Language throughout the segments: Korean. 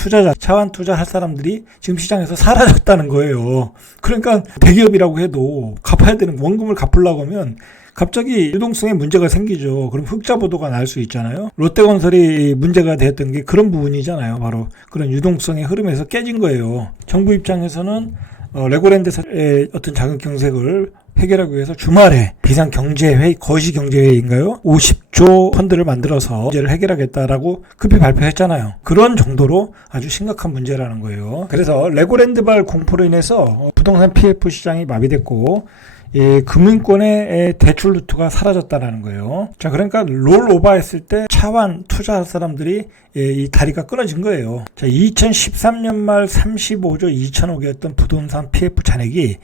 투자자, 차환 투자할 사람들이 지금 시장에서 사라졌다는 거예요. 그러니까 대기업이라고 해도 갚아야 되는 원금을 갚으려고 하면 갑자기 유동성에 문제가 생기죠. 그럼 흑자 보도가 날 수 있잖아요. 롯데건설이 문제가 되었던 게 그런 부분이잖아요. 바로 그런 유동성의 흐름에서 깨진 거예요. 정부 입장에서는 레고랜드의 어떤 자금 경색을 해결하기 위해서 주말에 비상경제회의, 거시경제회의인가요? 50조 펀드를 만들어서 문제를 해결하겠다라고 급히 발표했잖아요. 그런 정도로 아주 심각한 문제라는 거예요. 그래서 레고랜드발 공포로 인해서 부동산 PF 시장이 마비됐고 금융권의 대출 루트가 사라졌다는 거예요. 자, 그러니까 롤오버 했을 때 차환 투자할 사람들이 이 다리가 끊어진 거예요. 자, 2013년 말 35조 2천억이었던 부동산 PF 잔액이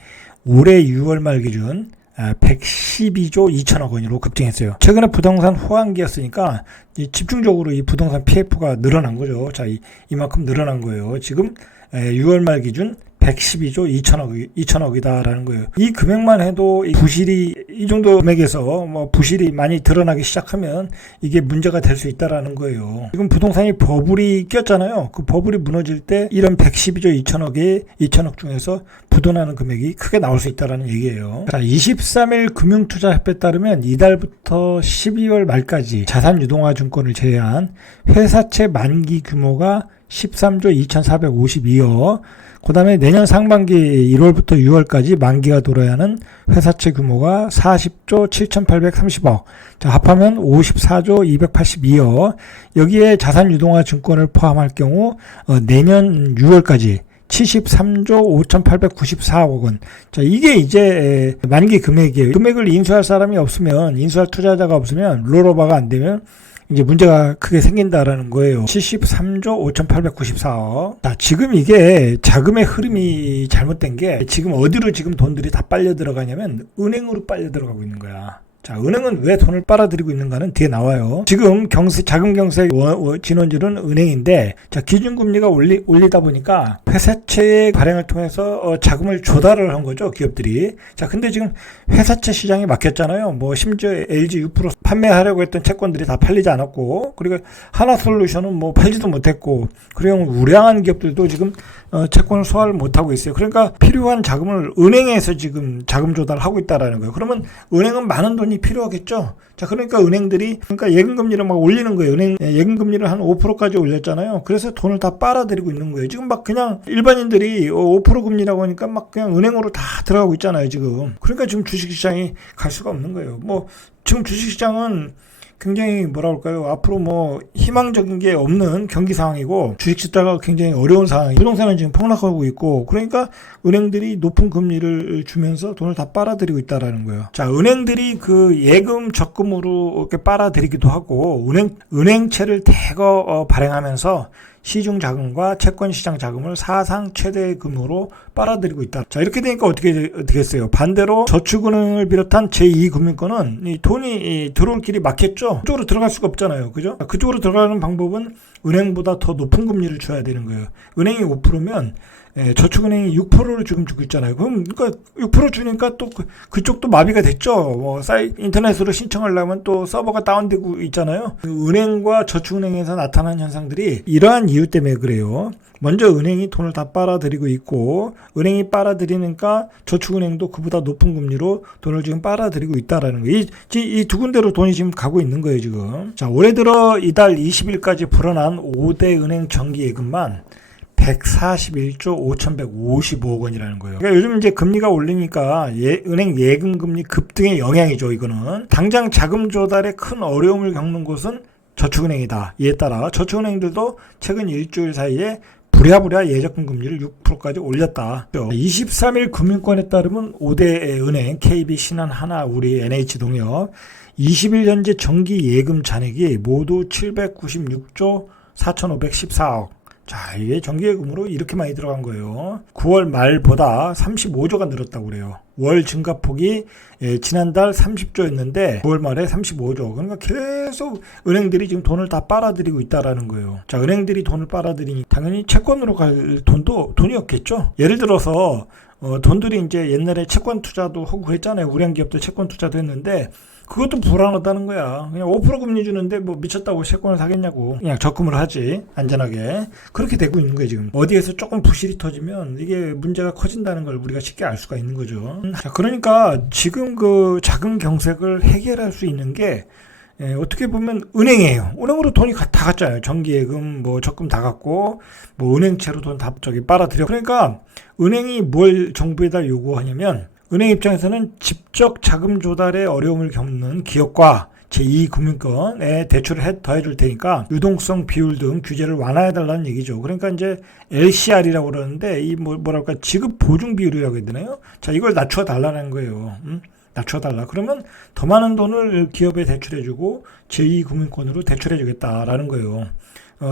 올해 6월 말 기준 112조 2천억 원으로 급증했어요. 최근에 부동산 호황기였으니까 집중적으로 이 부동산 PF가 늘어난 거죠. 자, 이만큼 늘어난 거예요. 지금 6월 말 기준 112조 2천억이다라는 거예요. 이 금액만 해도 이 정도 금액에서 부실이 많이 드러나기 시작하면 이게 문제가 될 수 있다라는 거예요. 지금 부동산이 버블이 꼈잖아요. 그 버블이 무너질 때 이런 112조 2천억 중에서 부도나는 금액이 크게 나올 수 있다라는 얘기예요. 자, 23일 금융투자협회에 따르면 이달부터 12월 말까지 자산유동화증권을 제외한 회사채 만기 규모가 13조 2,452억, 그 다음에 내년 상반기 1월부터 6월까지 만기가 돌아야 하는 회사채 규모가 40조 7,830억, 자, 합하면 54조 282억, 여기에 자산유동화 증권을 포함할 경우 내년 6월까지 73조 5,894억 원. 자, 이게 이제 만기 금액이에요. 금액을 인수할 사람이 없으면, 인수할 투자자가 없으면, 롤오버가 안 되면 이제 문제가 크게 생긴다라는 거예요. 73조 5,894억. 자, 지금 이게 자금의 흐름이 잘못된 게 지금 어디로 지금 돈들이 다 빨려 들어가냐면 은행으로 빨려 들어가고 있는 거야. 자, 은행은 왜 돈을 빨아들이고 있는가는 뒤에 나와요. 지금 자금 경색 진원지는 은행인데, 자, 기준금리가 올리다 보니까 회사채 발행을 통해서 자금을 조달을 한 거죠, 기업들이. 자, 근데 지금 회사채 시장이 막혔잖아요. 심지어 LG U% 판매하려고 했던 채권들이 다 팔리지 않았고, 그리고 하나솔루션은 팔지도 못했고, 그리고 우량한 기업들도 지금 채권을 소화를 못하고 있어요. 그러니까 필요한 자금을 은행에서 지금 자금 조달하고 있다라는 거예요. 그러면 은행은 많은 돈이 필요하겠죠. 자, 그러니까 은행들이 예금금리를 막 올리는 거예요. 예금금리를 한 5%까지 올렸잖아요. 그래서 돈을 다 빨아들이고 있는 거예요. 지금 그냥 일반인들이 5% 금리라고 하니까 그냥 은행으로 다 들어가고 있잖아요, 지금. 그러니까 지금 주식시장이 갈 수가 없는 거예요. 지금 주식시장은 굉장히 앞으로 희망적인 게 없는 경기 상황이고 주식 투자가 굉장히 어려운 상황이에요. 부동산은 지금 폭락하고 있고, 그러니까 은행들이 높은 금리를 주면서 돈을 다 빨아들이고 있다라는 거예요. 자, 은행들이 그 예금 적금으로 이렇게 빨아들이기도 하고 은행채를 대거 발행하면서 시중 자금과 채권 시장 자금을 사상 최대금으로 빨아들이고 있다. 자, 이렇게 되니까 어떻게 되겠어요? 반대로 저축은행을 비롯한 제2금융권은 이 돈이 들어올 길이 막혔죠. 그쪽으로 들어갈 수가 없잖아요. 그죠? 그쪽으로 들어가는 방법은 은행보다 더 높은 금리를 줘야 되는 거예요. 은행이 5%면 저축은행이 6%를 지금 주고 있잖아요. 그러니까 6% 주니까 또 그쪽도 마비가 됐죠. 인터넷으로 신청하려면 또 서버가 다운되고 있잖아요. 은행과 저축은행에서 나타난 현상들이 이러한 이유 때문에 그래요. 먼저 은행이 돈을 다 빨아들이고 있고, 은행이 빨아들이니까 저축은행도 그보다 높은 금리로 돈을 지금 빨아들이고 있다라는 거예요. 이 두 군데로 돈이 지금 가고 있는 거예요, 지금. 자, 올해 들어 이달 20일까지 불어난 5대 은행 정기 예금만 141조 5,155억 원이라는 거예요. 그러니까 요즘 이제 금리가 올리니까 은행 예금 금리 급등의 영향이죠, 이거는. 당장 자금 조달에 큰 어려움을 겪는 곳은 저축은행이다. 이에 따라 저축은행들도 최근 일주일 사이에 부랴부랴 예적금 금리를 6%까지 올렸다. 23일 금융권에 따르면 5대 은행 KB, 신한, 하나, 우리, NH동협 20일 현재 정기 예금 잔액이 모두 796조 4,514억. 자, 이게 정기예금으로 이렇게 많이 들어간 거예요. 9월 말보다 35조가 늘었다고 그래요. 월 증가폭이 지난달 30조였는데 9월 말에 35조. 그러니까 계속 은행들이 지금 돈을 다 빨아들이고 있다라는 거예요. 자, 은행들이 돈을 빨아들이니 당연히 채권으로 갈 돈이 없겠죠. 예를 들어서 돈들이 이제 옛날에 채권 투자도 하고 그랬잖아요. 우량 기업도 채권 투자도 했는데 그것도 불안하다는 거야. 그냥 5% 금리 주는데 뭐 미쳤다고 채권을 사겠냐고. 그냥 적금을 하지. 안전하게. 그렇게 되고 있는 거예요, 지금. 어디에서 조금 부실이 터지면 이게 문제가 커진다는 걸 우리가 쉽게 알 수가 있는 거죠. 자, 그러니까 지금 그 자금 경색을 해결할 수 있는 게 어떻게 보면 은행이에요. 은행으로 돈이 다 갔잖아요. 정기예금, 뭐 적금 다 갔고, 뭐 은행채로 돈 다 빨아들여. 그러니까 은행이 뭘 정부에다 요구하냐면 은행 입장에서는 직접 자금 조달에 어려움을 겪는 기업과 제2금융권에 대출을 더해줄 테니까 유동성 비율 등 규제를 완화해달라는 얘기죠. 그러니까 이제 LCR이라고 그러는데 이 뭐랄까 지급 보증 비율이라고 해야 되나요? 자, 이걸 낮춰달라는 거예요. 낮춰달라. 그러면 더 많은 돈을 기업에 대출해주고 제2금융권으로 대출해주겠다라는 거예요.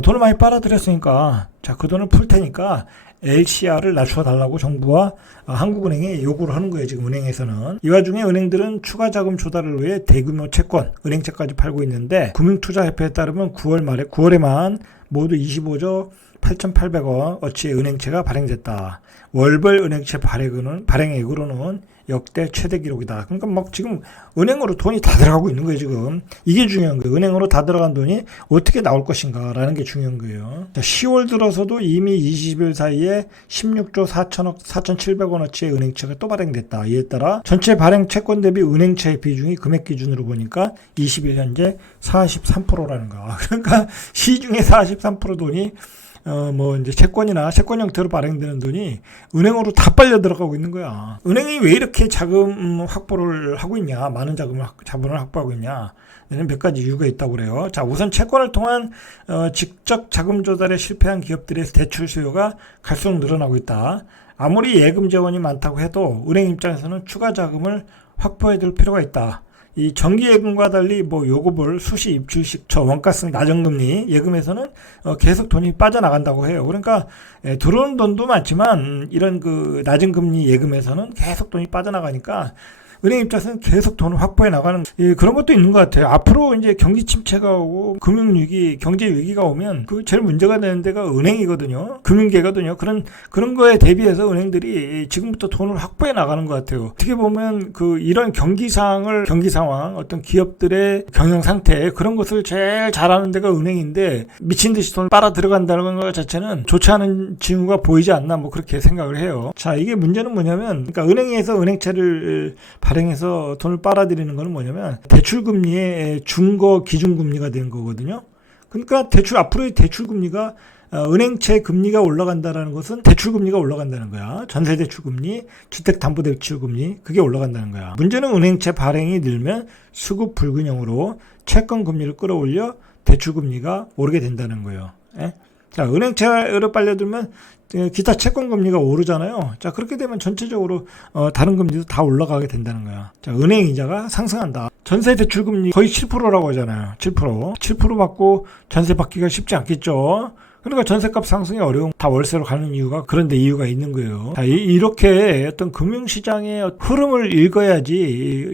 돈을 많이 빨아들였으니까 자, 그 돈을 풀 테니까 LCR을 낮춰달라고 정부와 한국은행에 요구를 하는 거예요. 지금 은행에서는. 이 와중에 은행들은 추가 자금 조달을 위해 대규모 채권, 은행채까지 팔고 있는데 금융투자협회에 따르면 9월에만 모두 25조 8,800억 어치의 은행채가 발행됐다. 월별 은행채 발행액으로는 역대 최대 기록이다. 그러니까 막 지금 은행으로 돈이 다 들어가고 있는 거예요, 지금. 이게 중요한 거예요. 은행으로 다 들어간 돈이 어떻게 나올 것인가라는 게 중요한 거예요. 자, 10월 들어서도 이미 20일 사이에 16조 4,700원어치의 은행채가 또 발행됐다. 이에 따라 전체 발행 채권 대비 은행채의 비중이 금액 기준으로 보니까 20일 현재 43%라는 거. 그러니까 시중에 43% 돈이 뭐 이제 채권이나 채권 형태로 발행되는 돈이 은행으로 다 빨려 들어가고 있는 거야. 은행이 왜 이렇게 자금 확보를 하고 있냐, 많은 자본을 확보하고 있냐. 얘는 몇 가지 이유가 있다고 그래요. 자, 우선 채권을 통한 직접 자금 조달에 실패한 기업들의 대출 수요가 갈수록 늘어나고 있다. 아무리 예금 재원이 많다고 해도 은행 입장에서는 추가 자금을 확보해야 될 필요가 있다. 이 정기예금과 달리 뭐 요금을 수시 입출식 원가성 낮은 금리 예금에서는 계속 돈이 빠져나간다고 해요. 그러니까 들어오는 돈도 많지만 이런 그 낮은 금리 예금에서는 계속 돈이 빠져나가니까 은행 입장에서는 계속 돈을 확보해 나가는 그런 것도 있는 것 같아요. 앞으로 이제 경기 침체가 오고 금융위기, 경제 위기가 오면 그 제일 문제가 되는 데가 은행이거든요. 금융계거든요. 그런 거에 대비해서 은행들이 지금부터 돈을 확보해 나가는 것 같아요. 어떻게 보면 그 이런 경기 상황, 어떤 기업들의 경영 상태 그런 것을 제일 잘하는 데가 은행인데 미친 듯이 돈을 빨아 들어간다는 것 자체는 좋지 않은 징후가 보이지 않나 뭐 그렇게 생각을 해요. 자, 이게 문제는 뭐냐면 그러니까 은행에서 은행채를 발행해서 돈을 빨아들이는 거는 뭐냐면 대출금리의 중거 기준금리가 되는 거거든요. 그러니까 앞으로의 대출금리가 은행채 금리가 올라간다는 것은 대출금리가 올라간다는 거야. 전세대출금리, 주택담보대출금리 그게 올라간다는 거야. 문제는 은행채 발행이 늘면 수급 불균형으로 채권금리를 끌어올려 대출금리가 오르게 된다는 거예요. 자, 은행채를 빨려들면 기타 채권 금리가 오르잖아요. 자, 그렇게 되면 전체적으로 다른 금리도 다 올라가게 된다는 거야. 자, 은행 이자가 상승한다. 전세 대출 금리 거의 7%라고 하잖아요. 7% 받고 전세 받기가 쉽지 않겠죠. 그러니까 전세값 상승이 어려운 다 월세로 가는 이유가 그런데 이유가 있는 거예요. 자, 이렇게 어떤 금융시장의 흐름을 읽어야지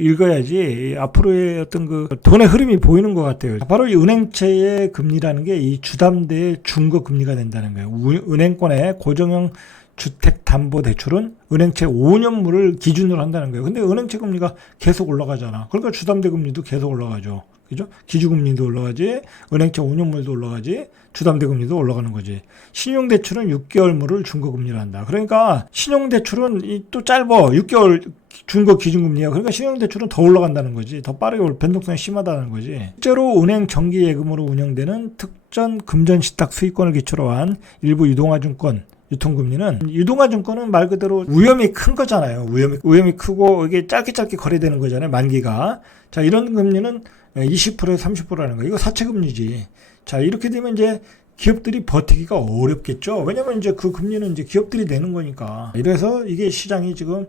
앞으로의 어떤 그 돈의 흐름이 보이는 것 같아요. 바로 이 은행채의 금리라는 게 이 주담대의 중거 금리가 된다는 거예요. 은행권의 고정형 주택담보대출은 은행채 5년물을 기준으로 한다는 거예요. 근데 은행채 금리가 계속 올라가잖아. 그러니까 주담대 금리도 계속 올라가죠. 그죠? 기준금리도 올라가지, 은행채 5년물도 올라가지, 주담대 금리도 올라가는 거지. 신용대출은 6개월물을 중거금리로 한다. 그러니까 신용대출은 또 짧아. 6개월 중거 기준금리야. 그러니까 신용대출은 더 올라간다는 거지. 더 빠르게 변동성이 심하다는 거지. 실제로 은행 정기예금으로 운영되는 특전 금전시탁 수익권을 기초로 한 일부 유동화증권 유통금리는 유동화증권은 말 그대로 위험이 큰 거잖아요. 위험이 크고 이게 짧게 거래되는 거잖아요. 만기가. 자, 이런 금리는 20%에서 30%라는 거. 이거 사채금리지. 자, 이렇게 되면 이제 기업들이 버티기가 어렵겠죠. 왜냐면 이제 그 금리는 이제 기업들이 내는 거니까. 이래서 이게 시장이 지금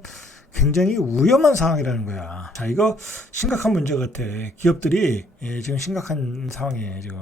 굉장히 위험한 상황이라는 거야. 자, 이거 심각한 문제 같아. 기업들이 지금 심각한 상황이에요, 지금.